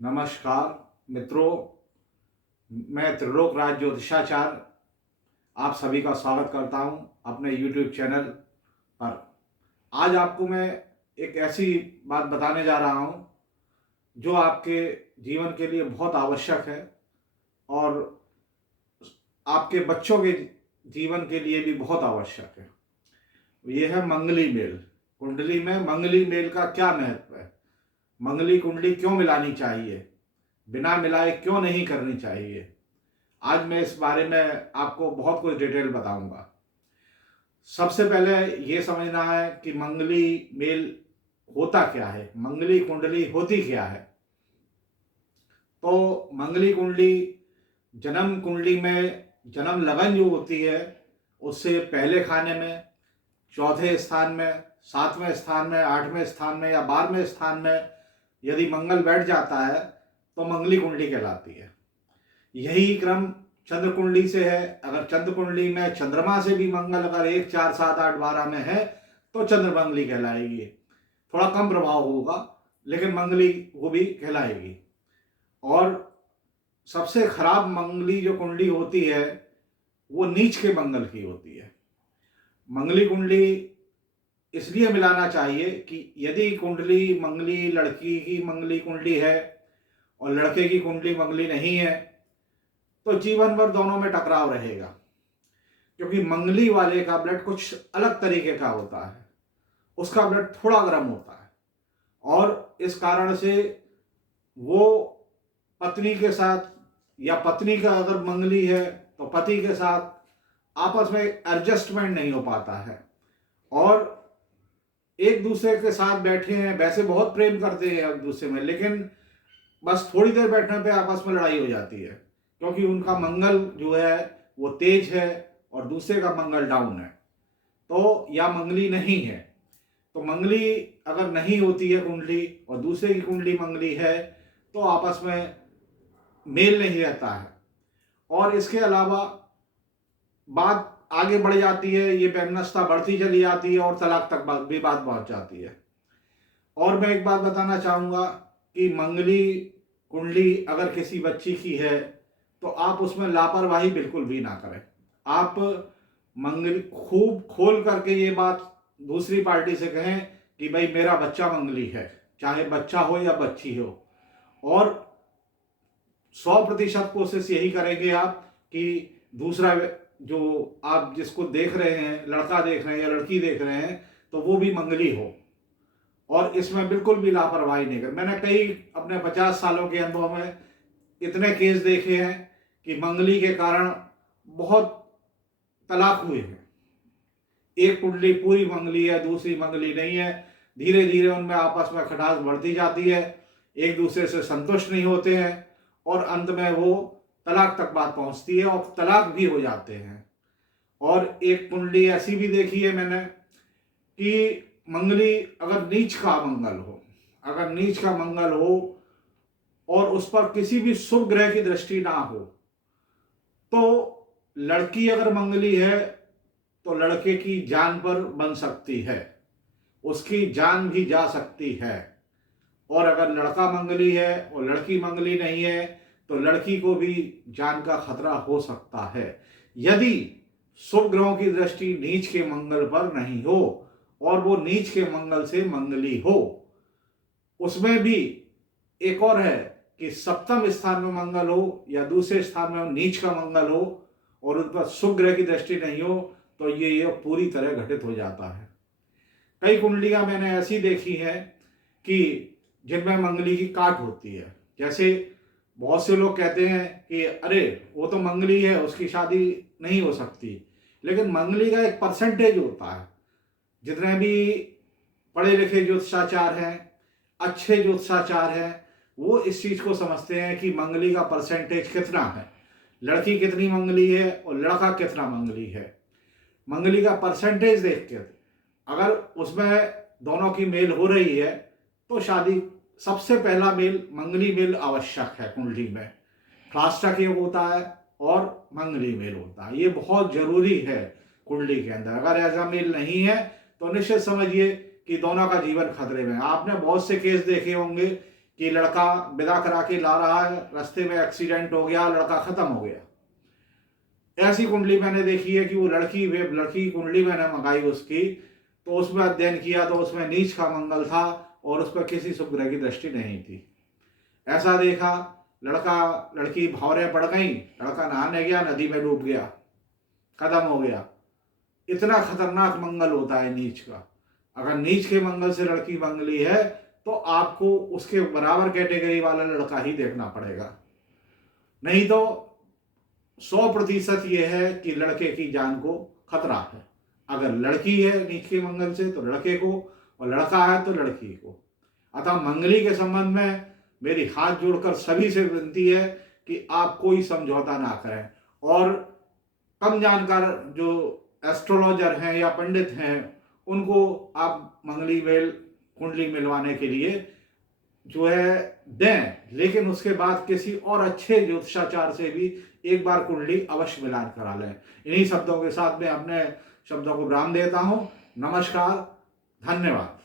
नमस्कार मित्रों, मैं त्रिलोक राज ज्योतिषाचार्य आप सभी का स्वागत करता हूं अपने YouTube चैनल पर। आज आपको मैं एक ऐसी बात बताने जा रहा हूं जो आपके जीवन के लिए बहुत आवश्यक है और आपके बच्चों के जीवन के लिए भी बहुत आवश्यक है। यह है मंगली मेल। कुंडली में मंगली मेल का क्या महत्व है, मंगली कुंडली क्यों मिलानी चाहिए, बिना मिलाए क्यों नहीं करनी चाहिए। आज मैं इस बारे में आपको बहुत कुछ डिटेल बताऊंगा। सबसे पहले ये समझना है कि मंगली मेल होता क्या है, मंगली कुंडली होती क्या है। तो मंगली कुंडली जन्म कुंडली में जन्म लगन जो होती है उससे पहले खाने में, चौथे स्थान में, सातवें स्थान में, आठवें स्थान में या 12वें स्थान में यदि मंगल बैठ जाता है तो मंगली कुंडली कहलाती है। यही क्रम चंद्र कुंडली से है। अगर चंद्र कुंडली में चंद्रमा से भी मंगल अगर 1, 4, 7, 8, 12 में है तो चंद्र मंगली कहलाएगी। थोड़ा कम प्रभाव होगा लेकिन मंगली वो भी कहलाएगी। और सबसे खराब मंगली जो कुंडली होती है वो नीच के मंगल की होती है। मंगली कुंडली इसलिए मिलाना चाहिए कि यदि कुंडली मंगली लड़की की मंगली कुंडली है और लड़के की कुंडली मंगली नहीं है तो जीवन भर दोनों में टकराव रहेगा, क्योंकि मंगली वाले का ब्लड कुछ अलग तरीके का होता है, उसका ब्लड थोड़ा गर्म होता है और इस कारण से वो पत्नी के साथ या पत्नी का अगर मंगली है तो पति के साथ आपस में एडजस्टमेंट नहीं हो पाता है और एक दूसरे के साथ बैठे हैं, वैसे बहुत प्रेम करते हैं एक दूसरे में, लेकिन बस थोड़ी देर बैठने पे आपस में लड़ाई हो जाती है, क्योंकि उनका मंगल जो है वो तेज है और दूसरे का मंगल डाउन है। तो या मंगली नहीं है, तो मंगली अगर नहीं होती है कुंडली और दूसरे की कुंडली मंगली है तो आपस में मेल नहीं रहता है और इसके अलावा बात आगे बढ़ जाती है, ये वैमनस्यता बढ़ती चली जाती है और तलाक तक भी बात पहुंच जाती है। और मैं एक बात बताना चाहूँगा कि मंगली कुंडली अगर किसी बच्ची की है तो आप उसमें लापरवाही बिल्कुल भी ना करें। आप मंगली खूब खोल करके ये बात दूसरी पार्टी से कहें कि भाई मेरा बच्चा मंगली है, चाहे बच्चा हो या बच्ची हो। और 100% कोशिश यही करेंगे आप कि दूसरा जो आप जिसको देख रहे हैं, लड़का देख रहे हैं या लड़की देख रहे हैं, तो वो भी मंगली हो और इसमें बिल्कुल भी लापरवाही नहीं कर। मैंने कई अपने 50 सालों के अनुभव में इतने केस देखे हैं कि मंगली के कारण बहुत तलाक हुए हैं। एक कुंडली पूरी मंगली है, दूसरी मंगली नहीं है, धीरे धीरे उनमें आपस में खटास बढ़ती जाती है, एक दूसरे से संतुष्ट नहीं होते हैं और अंत में वो तलाक तक बात पहुंचती है और तलाक भी हो जाते हैं। और एक कुंडली ऐसी भी देखी है मैंने कि मंगली अगर नीच का मंगल हो, अगर नीच का मंगल हो और उस पर किसी भी शुभ ग्रह की दृष्टि ना हो, तो लड़की अगर मंगली है तो लड़के की जान पर बन सकती है, उसकी जान भी जा सकती है। और अगर लड़का मंगली है और लड़की मंगली नहीं है तो लड़की को भी जान का खतरा हो सकता है, यदि शुभ ग्रहों की दृष्टि नीच के मंगल पर नहीं हो और वो नीच के मंगल से मंगली हो। उसमें भी एक और है कि सप्तम स्थान में मंगल हो या दूसरे स्थान में नीच का मंगल हो और उन पर शुभ ग्रह की दृष्टि नहीं हो तो ये पूरी तरह घटित हो जाता है। कई कुंडलियां मैंने ऐसी देखी हैं कि जिनमें मंगली की काट होती है। जैसे बहुत से लोग कहते हैं कि अरे वो तो मंगली है, उसकी शादी नहीं हो सकती, लेकिन मंगली का एक परसेंटेज होता है। जितने भी पढ़े लिखे ज्योतिषाचार हैं, अच्छे ज्योतिषाचार हैं, वो इस चीज को समझते हैं कि मंगली का परसेंटेज कितना है, लड़की कितनी मंगली है और लड़का कितना मंगली है। मंगली का परसेंटेज देख के अगर उसमें दोनों की मेल हो रही है तो शादी, सबसे पहला मेल मंगली मेल आवश्यक है कुंडली में। त्राष्टक योग होता है और मंगली मेल होता है, ये बहुत जरूरी है कुंडली के अंदर। अगर ऐसा मेल नहीं है तो निश्चित समझिए कि दोनों का जीवन खतरे में है। आपने बहुत से केस देखे होंगे कि लड़का विदा करा के ला रहा है, रास्ते में एक्सीडेंट हो गया, लड़का खत्म हो गया। ऐसी कुंडली मैंने देखी है कि वो लड़की कुंडली मैंने मंगाई उसकी, तो उसमें अध्ययन किया तो उसमें नीच का मंगल था और उस पर किसी शुभ ग्रह की दृष्टि नहीं थी। ऐसा देखा लड़का लड़की भंवरे पड़ गई, लड़का नहाने गया, नदी में डूब गया, खत्म हो गया। इतना खतरनाक मंगल होता है नीच का। अगर नीच के मंगल से लड़की मंगली है तो आपको उसके बराबर कैटेगरी वाला लड़का ही देखना पड़ेगा, नहीं तो 100% ये है कि लड़के की जान को खतरा है। अगर लड़की है नीच के मंगल से तो लड़के को, और लड़का है तो लड़की को। अतः मंगली के संबंध में मेरी हाथ जोड़कर सभी से विनती है कि आप कोई समझौता ना करें, और कम जानकार जो एस्ट्रोलॉजर हैं या पंडित हैं उनको आप मंगली मेल कुंडली मिलवाने के लिए जो है दें, लेकिन उसके बाद किसी और अच्छे ज्योतिषाचार्य से भी एक बार कुंडली अवश्य मिलान करा लें। इन्हीं शब्दों के साथ मैं अपने शब्दों को विराम देता हूँ। नमस्कार, धन्यवाद।